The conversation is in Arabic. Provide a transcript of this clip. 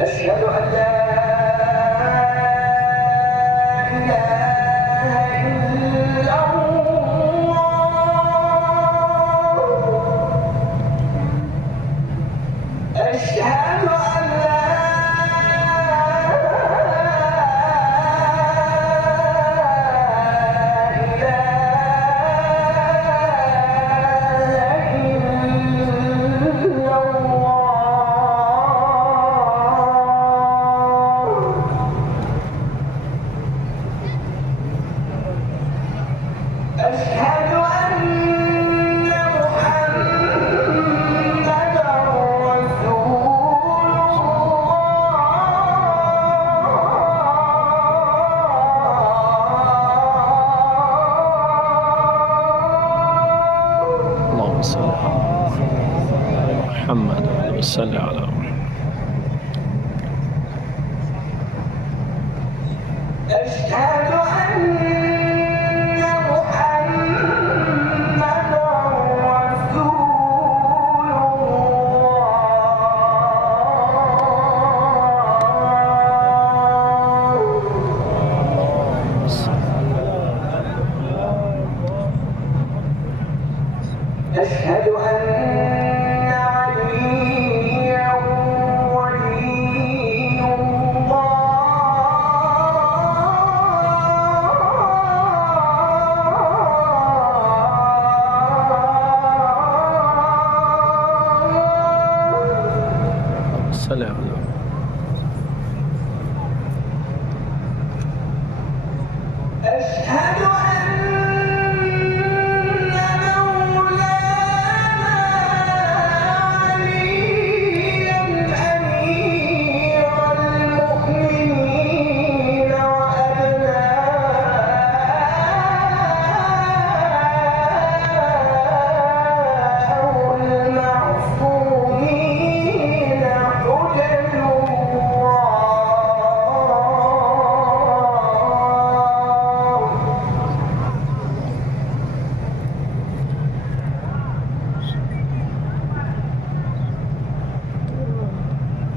أشهد أن لا إله إلا الله. أشهد أن لا أشهد أن محمدًا رسول الله. اللهم صل على محمد وصل على محمد. أشهد أن محمدًا رسول الله. أشهد أن عليا ولي الله. صل على أشهد